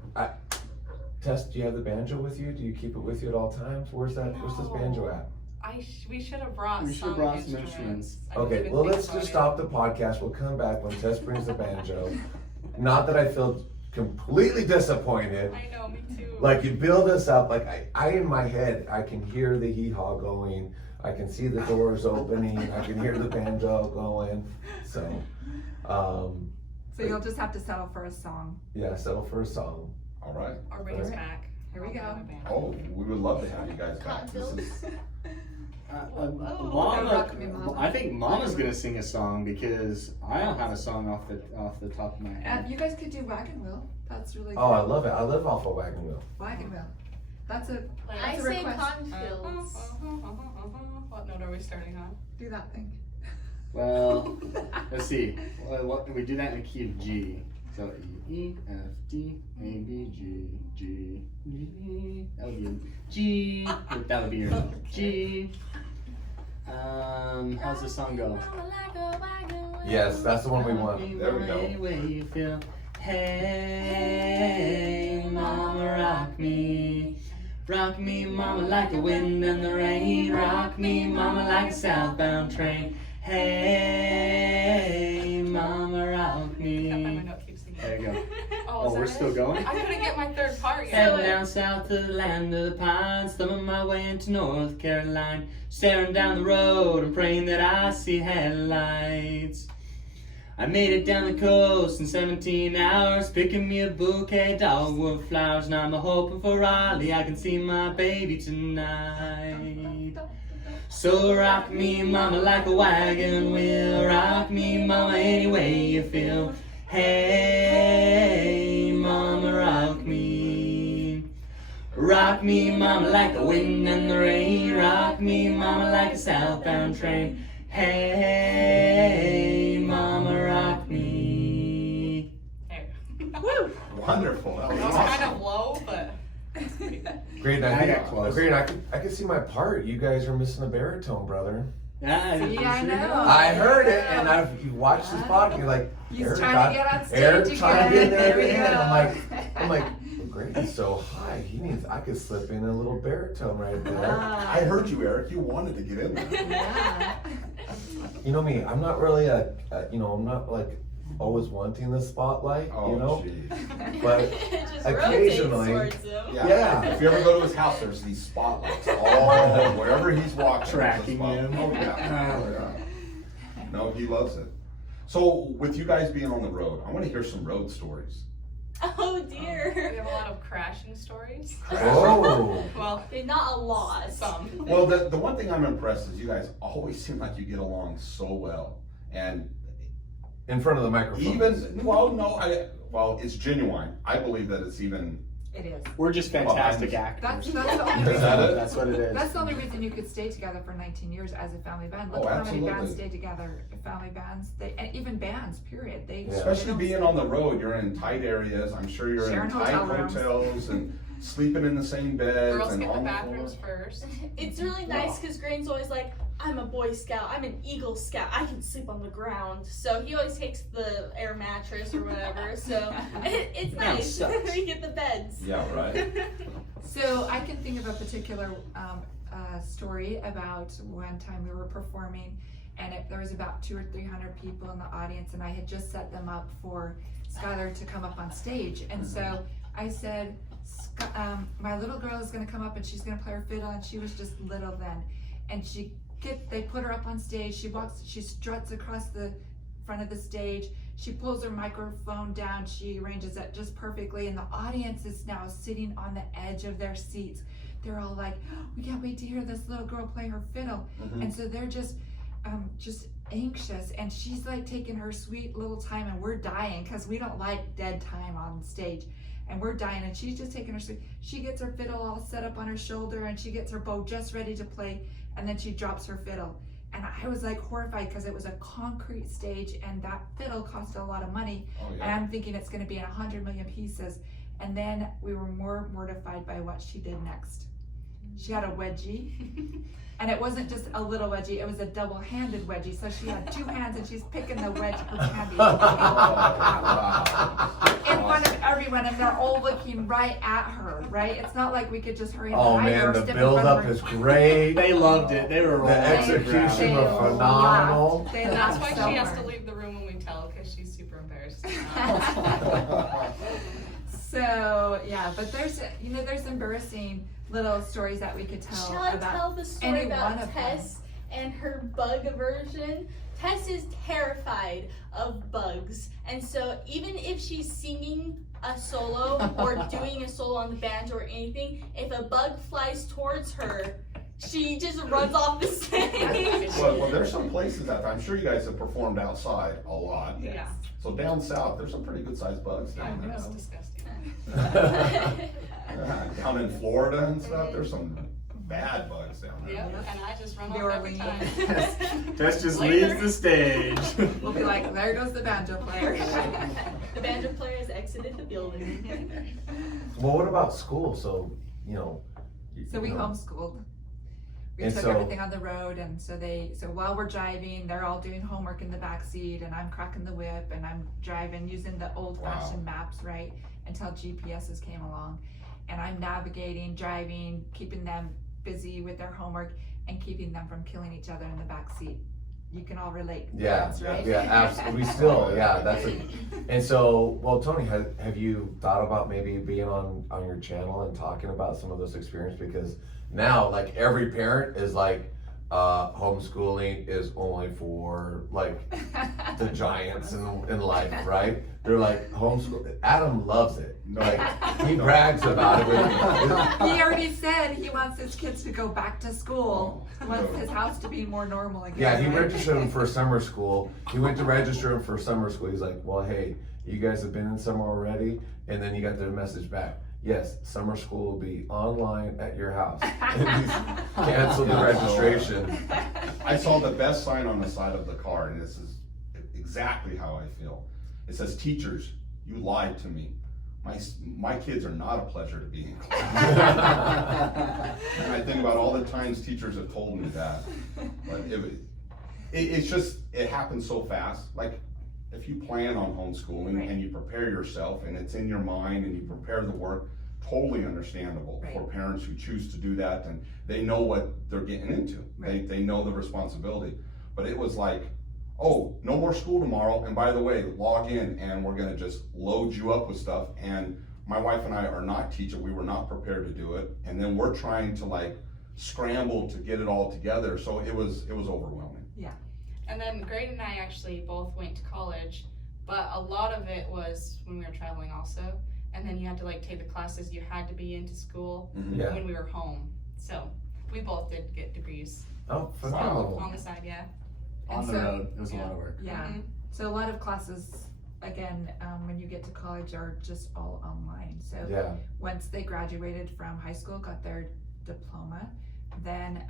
Tess, do you have the banjo with you? Do you keep it with you at all times? Where's this banjo at? We should have brought We should have brought some instruments. I didn't Okay, even well, think let's about just it. stop the podcast. We'll come back when Tess brings the banjo. Not that I feel completely disappointed. I know, me too. Like, you build us up, like I in my head, I can hear the hee-haw going, I can see the doors opening, I can hear the banjo going, so, So you'll just have to settle for a song. yeah, settle for a song. All right. Or bring us Alright. back. Here we I'll go. go to the band. Oh, we would love to have you guys back. This is, Mama, Rock Me Mama. I think Mama's gonna sing a song because I don't have a song off the top of my head. You guys could do Wagon Wheel. That's really good. Oh, I love it. I live off a wagon wheel. Wagon Wheel. That's a I That's a say request. cornfields. What note are we starting on? do that thing. Well, let's see. What we do that in the key of G. So E, F, D, A, B, G, G, G. That would be a G. That would be your note. G. How's the song go? Yes, that's the one we want. There we go. Any way you feel. Hey, mama, rock me. Rock me, mama, like the wind and the rain. Rock me, mama, like a southbound train. Hey, mama, rock I can't find my me. note, keep singing. There you go. Oh, is we're that still it? going? I couldn't get my third part yet. Heading down south to the land of the pines, thumbing my way into North Carolina, staring down the road and praying that I see headlights. I made it down the coast in 17 hours, picking me a bouquet of dogwood flowers. Now I'm hoping for Raleigh, I can see my baby tonight. So rock me, mama, like a wagon wheel. Rock me, mama, any way you feel. Hey, mama, rock me. Rock me, mama, like the wind and the rain. Rock me, mama, like a southbound train. Hey, mama, rock me. There. wonderful. That was That was awesome. kind of low, but Great, I got close. Great, I can see my part. You guys are missing a baritone, brother. Yeah, See, I know. I heard it, and you watched this podcast. You're like, He's Eric trying got- to get on stage Eric again. trying to get there There we again. go. I'm like, Grady's so high. I could slip in a little baritone right there. I heard you, Eric. You wanted to get in there. Yeah. You know me. I'm not really I'm not like always wanting the spotlight. Oh, you know, jeez. but It just occasionally- rotates towards him. Yeah. If you ever go to his house, there's these spotlights all wherever he's walking. Tracking there's a him. spotlight. Oh yeah. Oh, yeah. No, he loves it. So with you guys being on the road, I want to hear some road stories. Oh we dear. have a lot of crashing stories. Oh. Well, Not a lot. some. Well, the one thing I'm impressed is you guys always seem like you get along so well, and In front of the microphone. it's genuine. I believe that it's even It is. We're just fantastic Behind- actors. That's the only Is that reason. it? That's what it is. That's the only reason you could stay together for 19 years as a family band. Look Oh, how many bands absolutely. stay together. Family bands, and even bands. Period. They Especially they don't being on the road, you're in tight areas. I'm sure you're Sharing in tight hotel rooms. hotels and sleeping in the same beds Girls and get the on the bathrooms floor. first. It's really nice because Graham's always like, I'm a Boy Scout, I'm an Eagle Scout, I can sleep on the ground. So he always takes the air mattress or whatever. So it's Yeah, nice. sucks. We get the beds. Yeah, right. So I can think of a particular story about one time we were performing, and there was about 200 or 300 people in the audience, and I had just set them up for Skylar to come up on stage, and so I said, my little girl is going to come up and she's going to play her fiddle, and she was just little then, and they put her up on stage. She struts across the front of the stage. She pulls her microphone down. She arranges it just perfectly, and the audience is now sitting on the edge of their seats. They're all like, oh, we can't wait to hear this little girl play her fiddle. And so they're just anxious, and she's like taking her sweet little time, and we're dying because we don't like dead time on stage, and we're dying, and she's just taking her sweet. She gets her fiddle all set up on her shoulder, and she gets her bow just ready to play, and then she drops her fiddle. And I was like horrified because it was a concrete stage, and that fiddle cost a lot of money. Oh, And yeah. I'm thinking it's going to be in 100 million pieces. And then we were more mortified by what she did next. She had a wedgie, and it wasn't just a little wedgie, it was a double-handed wedgie. So she had two hands, and she's picking the wedge her candy in front of everyone, and they're all looking right at her, right? It's not like we could just hurry and Oh hide her man, or the step in build front of up her. is great. They loved it. They were The rolling on the execution ground. was phenomenal. They And that's laughed why so she has hard. to leave the room when we tell, because she's super embarrassed. So yeah, but there's embarrassing little stories that we could tell Shall I about. tell the story any one about of them. Tess and her bug aversion? Tess is terrified of bugs, and so even if she's singing a solo or doing a solo on the banjo or anything, if a bug flies towards her, she just runs off the stage. Well, there's some places that I'm sure you guys have performed outside a lot. Yeah. So down south, there's some pretty good sized bugs I down know, there. it's disgusting. Down in Florida and stuff, there's some bad bugs down there. Yep, and I just run New off every Orleans. time. Tess just Later. leaves the stage. We'll be like, there goes the banjo player. The banjo player has exited the building. Well, what about school? So, you know. So we you know, homeschooled. We And took so- everything on the road, and so while we're driving, they're all doing homework in the back seat, and I'm cracking the whip, and I'm driving using the old-fashioned maps, right, until GPSs came along, and I'm navigating, driving, keeping them busy with their homework, and keeping them from killing each other in the back seat. You can all relate. Yeah, parents, right? yeah, absolutely. We still, yeah, that's it. And so, well, Tony, have you thought about maybe being on your channel and talking about some of those experiences? Because now, like, every parent is like, homeschooling is only for like the giants in life, right? They're like homeschool. Adam loves it. Like he brags about it. He already said he wants his kids to go back to school. He wants his house to be more normal again. Yeah, he right? registered him for summer school. He went to register him for summer school. He's like, well, hey, you guys have been in summer already, and then you got the message back. Yes, summer school will be online at your house. And he's canceled the registration. I saw the best sign on the side of the car, and this is exactly how I feel. It says, "Teachers, you lied to me. My kids are not a pleasure to be in class." And I think about all the times teachers have told me that. But it's just, it happens so fast. Like, if you plan on homeschooling Right. and you prepare yourself and it's in your mind and you prepare the work, totally understandable Right. for parents who choose to do that, and they know what they're getting into. Right. They know the responsibility. But it was like, oh, no more school tomorrow, and by the way, log in and we're gonna just load you up with stuff. And my wife and I are not teaching, we were not prepared to do it, and then we're trying to like scramble to get it all together, so it was overwhelming. And then Greg and I actually both went to college, but a lot of it was when we were traveling also. And then you had to like take the classes you had to be into school Yeah. when we were home. So we both did get degrees Oh, phenomenal. on the side, yeah. On And the so- road, it was a lot of work. Yeah. Mhm. So a lot of classes again, when you get to college, are just all online. So Yeah. once they graduated from high school, got their diploma, then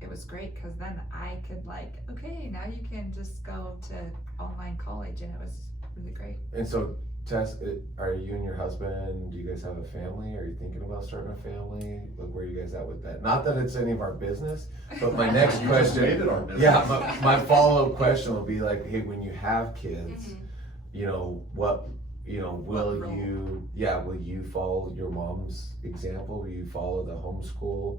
it was great because then I could okay, now you can just go to online college, and it was really great. And so, Tess, are you and your husband, do you guys have a family? Are you thinking about starting a family? Where are you guys at with that? Not that it's any of our business, but my next You just question. made it our business. Yeah, my follow-up question will be hey, when you have kids, will you follow your mom's example? Will you follow the homeschool?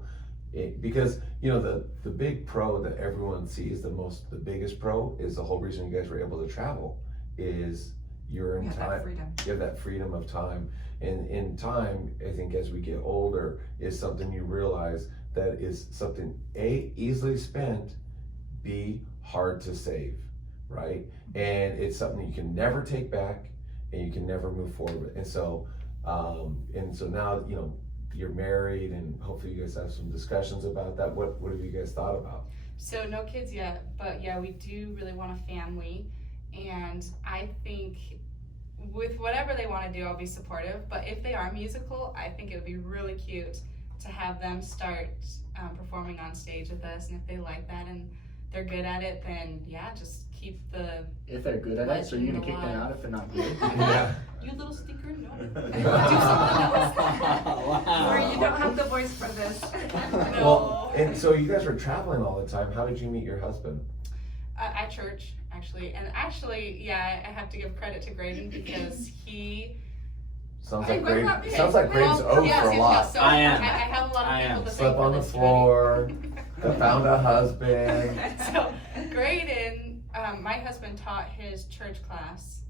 Because the big pro that everyone sees, the biggest pro is the whole reason you guys were able to travel is you're in time. You have that freedom of time, and in time, I think as we get older, is something you realize that is something easily spent, B, hard to save, right? And it's something you can never take back, and you can never move forward with. And so now you're married, and hopefully you guys have some discussions about that. What have you guys thought about? So no kids yet, but yeah, we do really want a family, and I think with whatever they want to do, I'll be supportive. But if they are musical, I think it would be really cute to have them start performing on stage with us, and if they like that and they're good at it, then yeah, just keep the. If they're good at it, so you're gonna kick them out if they're not good? Yeah. You little stinker, no. Do something else. Wow. Or you don't have the voice for this. No. Well, and so you guys were traveling all the time. How did you meet your husband? At church, actually. And actually, yeah, I have to give credit to Graydon because he. Sounds Hey, like what about me? Graydon's owed yes, for a yes, lot. yes. So I am. I have a lot of people to thank Slept for on the this floor, journey. found a husband. So Graydon, my husband taught his church class.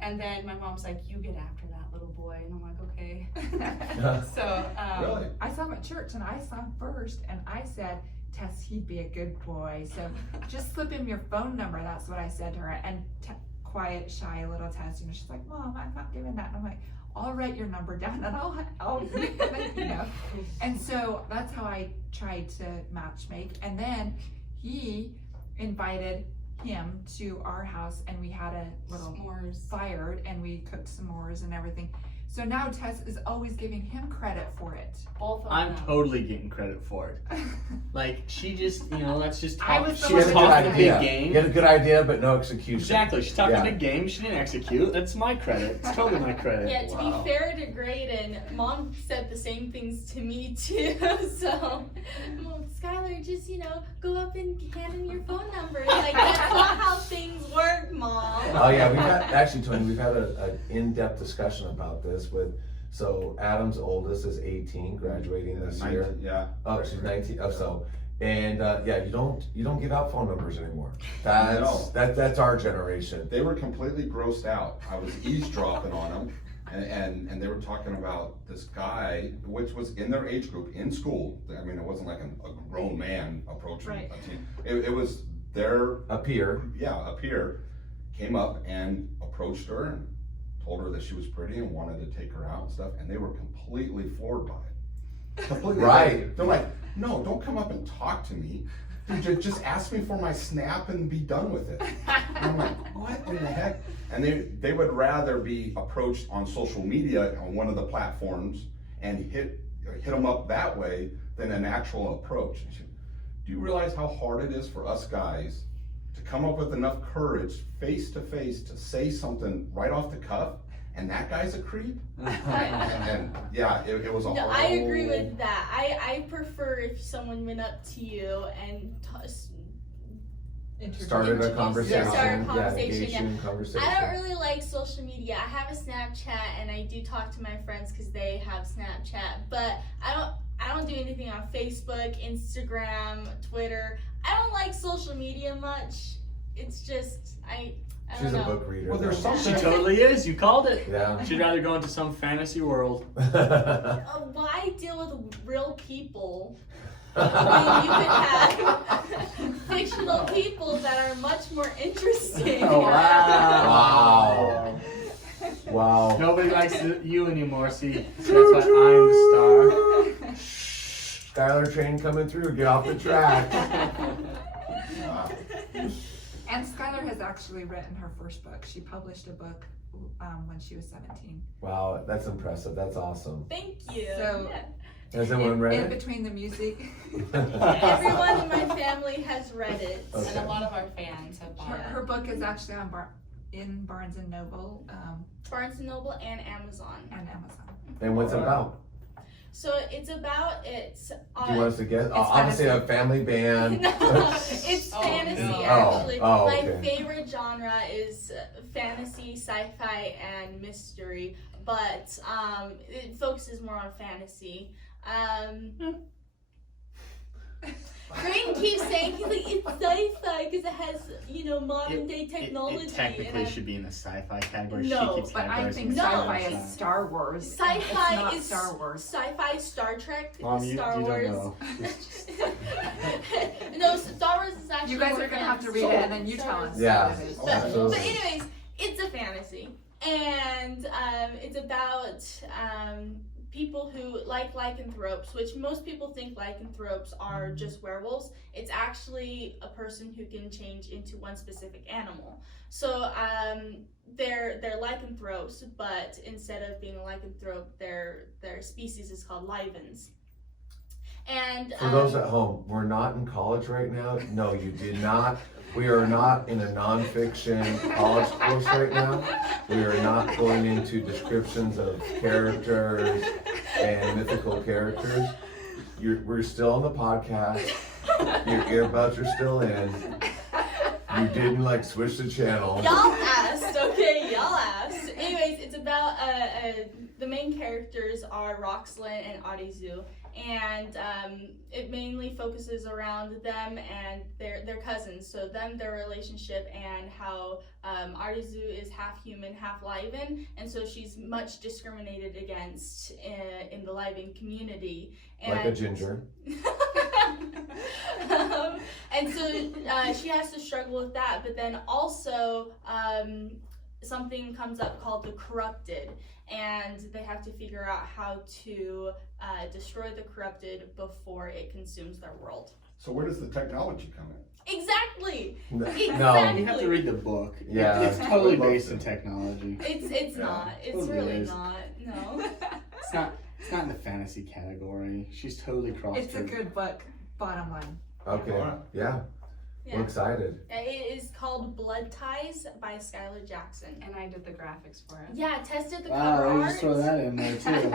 And then my mom's like, you get after that little boy. And I'm like, okay. So, Really? I saw him at church, and I saw him first, and I said, Tess, he'd be a good boy. So just slip him your phone number. That's what I said to her. And quiet, shy little Tess, she's like, Mom, I'm not doing that. And I'm like, I'll write your number down, and I'll And so that's how I tried to match make. And then he invited him to our house, and we had a little s'mores. fire, and we cooked s'mores and everything. So now Tess is always giving him credit for it. Both of I'm them. totally getting credit for it. She just, let's just I talk. was the She one had a that good talked a big idea. game. You had a good idea, but no execution. Exactly. She talked Yeah. a big game. She didn't execute. That's my credit. It's totally my credit. Yeah, to Wow. be fair to Graydon, Mom said the same things to me too. So, well, Skylar, just go up and hand in your phone number. Like that's not how things work, Mom. Oh yeah, Tony, we've had an in-depth discussion about this so Adam's oldest is 18, graduating this year. 19, yeah. Oh, she's 19. Oh, so, and you don't give out phone numbers anymore. That's our generation. They were completely grossed out. I was eavesdropping on them, and they were talking about this guy, which was in their age group in school. I mean, it wasn't like a grown man approaching Right. a teen. It was their A peer. a peer came up and approached her and told her that she was pretty and wanted to take her out and stuff, and they were completely floored by it. Completely. Right. They're like, no, don't come up and talk to me. Dude, just ask me for my snap and be done with it. And I'm like, what in the heck? And they would rather be approached on social media on one of the platforms and hit them up that way than an actual approach. Do you realize how hard it is for us guys to come up with enough courage face to face to say something right off the cuff, and that guy's a creep? and yeah, it was a No, whole... I agree with that. I prefer if someone went up to you and Started a conversation. Start a conversation, engaged in conversation. I don't really like social media. I have a Snapchat, and I do talk to my friends because they have Snapchat. But I don't do anything on Facebook, Instagram, Twitter. I don't like social media much. It's just I She's don't a know. book reader. Well, there's though. something- She totally is. You called it. Yeah. She'd rather go into some fantasy world. Why deal with real people when you could have fictional people that are much more interesting? Oh, wow. Wow. Wow. Nobody likes you anymore. See, that's why I'm the Skylar train coming through. Get off the track. And Skylar has actually written her first book. She published a book when she was 17. Wow, that's impressive. That's awesome. Thank you. So Has anyone read in it? between the music, Everyone in my family has read it. Okay. And a lot of our fans have bought her it. book is actually on in Barnes and Noble Barnes and Noble and Amazon. and Amazon. And what's it about? So it's about it's. Do you want us to guess? It's Obviously, a fantasy. family band. No, it's Oh, fantasy no. actually. Oh, My okay. favorite genre is fantasy, sci-fi, and mystery, but it focuses more on fantasy. Green keeps saying he's like it's sci-fi because it has modern day technology. It technically and I'm- should be in the sci-fi category. No, she keeps But I categorizing think it No. sci-fi as is Star Wars. Sci-fi it's not is Star Wars. Sci-fi, Star Trek, Mom, you Star don't Wars. know. No, Star Wars is actually. You guys more are gonna have to fantasy. read it and then you Star tell Wars. us. Yeah. what it is. But Absolutely. anyways, it's a fantasy, and it's about people who like lycanthropes, which most people think lycanthropes are just werewolves. It's actually a person who can change into one specific animal. So they're lycanthropes, but instead of being a lycanthrope, their species is called livens. And For those at home, we're not in college right now. No, you did not. We are not in a nonfiction college course right now. We are not going into descriptions of characters and mythical characters. We're still on the podcast. Your earbuds are still in. You didn't switch the channel. Y'all asked, okay? Y'all asked. Anyways, it's about the main characters are Roxlyn and Arizu, and it mainly focuses around them and their cousins. So their relationship, and how Arizu is half human, half Liven, and so she's much discriminated against in the Liven community. And Like a ginger. and so she has to struggle with that, but then also something comes up called the corrupted, and they have to figure out how to destroy the corrupted before it consumes their world. So where does the technology come in? Exactly. No. Exactly. You have to read the book. Yeah. It's totally I'd love based to. in technology. It's Yeah. not. It's Totally really is. not. No. It's not in the fantasy category. She's totally crossed. It's a her- good book, bottom line. Okay. Alright. Yeah. Yeah. We're excited. It is called Blood Ties by Skylar Jackson. And I did the graphics for it. Yeah, tested the Wow, cover you art. just throw that in there too.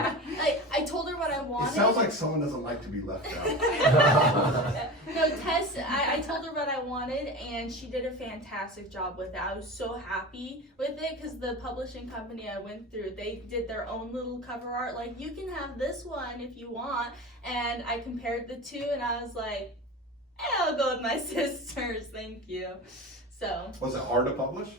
I told her what I wanted. It sounds like someone doesn't like to be left out. No, Tess, I told her what I wanted, and she did a fantastic job with it. I was so happy with it because the publishing company I went through, they did their own little cover art. Like, you can have this one if you want. And I compared the two, and I was like, I'll go with my sisters, thank you. So, Was it hard to publish?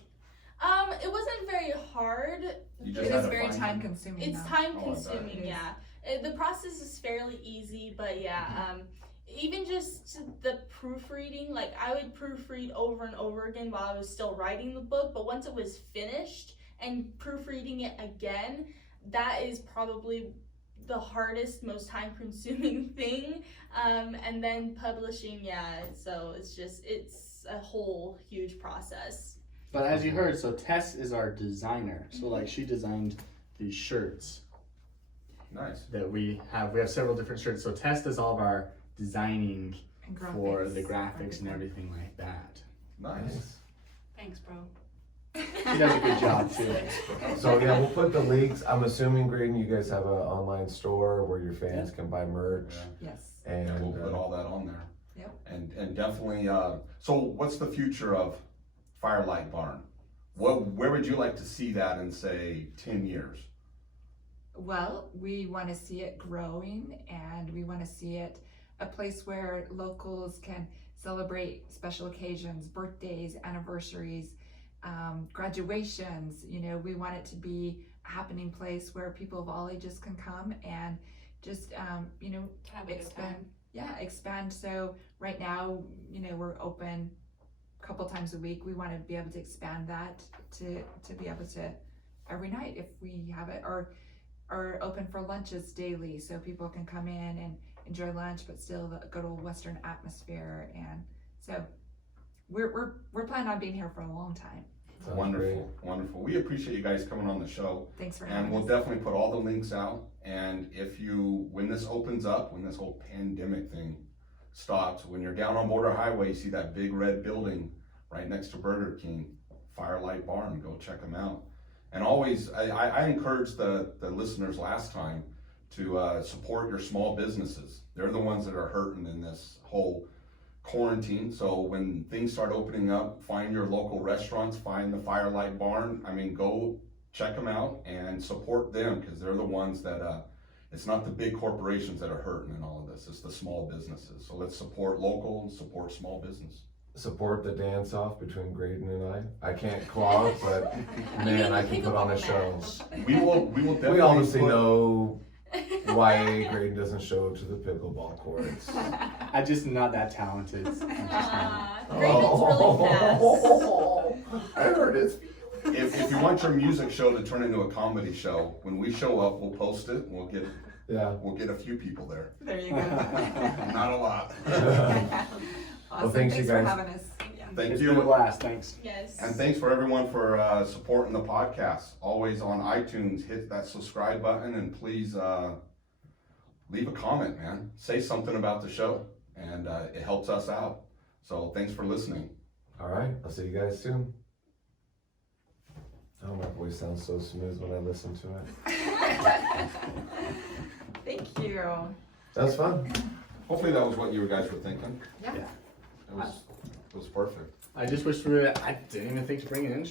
it wasn't very hard. You It just had is to very find time them? consuming. It's though. time Oh, I bet. consuming, It is. yeah. The process is fairly easy, but yeah, even just the proofreading, like I would proofread over and over again while I was still writing the book, but once it was finished and proofreading it again, that is probably the hardest, most time consuming thing. And then publishing, yeah, so it's a whole huge process. But as you heard, so Tess is our designer. So like she designed these shirts Nice. that we have. We have several different shirts. So Tess does all of our designing And for the graphics, graphics and everything like that. Nice. Thanks, bro. She does a good job too. So yeah, we'll put the links. I'm assuming, Graydon, you guys have an online store where your fans can buy merch. Yeah. Yes. And Yeah, we'll put all that on there. Yep. And definitely, so what's the future of Firelight Barn? Where would you like to see that in, say, 10 years? Well, we want to see it growing, and we want to see it a place where locals can celebrate special occasions, birthdays, anniversaries, graduations. You know, we want it to be a happening place where people of all ages can come and just, you know, Have a good expand. time. Yeah, expand. So right now, you know, we're open a couple times a week. We want to be able to expand that to be able to every night if we have it, or open for lunches daily so people can come in and enjoy lunch but still go to a Western atmosphere. And so we're planning on being here for a long time. Sounds Wonderful, wonderful. We appreciate you guys coming on the show. Thanks for And having we'll us. definitely put all the links out. And when this opens up, when this whole pandemic thing stops, when you're down on Border Highway, you see that big red building right next to Burger King, Firelight Barn, go check them out. And always, I encouraged the listeners last time to support your small businesses. They're the ones that are hurting in this whole quarantine. So when things start opening up, find your local restaurants, find the Firelight Barn. I mean, go check them out and support them, because they're the ones that, it's not the big corporations that are hurting in all of this, it's the small businesses. So let's support local and support small business. Support the dance off between Graydon and I can't claw, but man, I can put on a show. We will definitely. We obviously put- know why Graydon doesn't show to the pickleball courts. I'm just not that talented. I'm just not. Graydon's really fast. I heard it's. If you want your music show to turn into a comedy show, when we show up, we'll post it and Yeah. we'll get a few people there. There you go. Not a lot. Awesome. thanks, you Thanks for guys. having us. Thank It's been a you. blast. Thanks. Yes. And thanks for everyone for supporting the podcast. Always on iTunes, hit that subscribe button and please leave a comment, man. Say something about the show, and it helps us out. So thanks for listening. All right, I'll see you guys soon. Oh, my voice sounds so smooth when I listen to it. Thank you. That was fun. Hopefully that was what you guys were thinking. Yeah. It was perfect. I just wish I didn't even think to bring an instrument.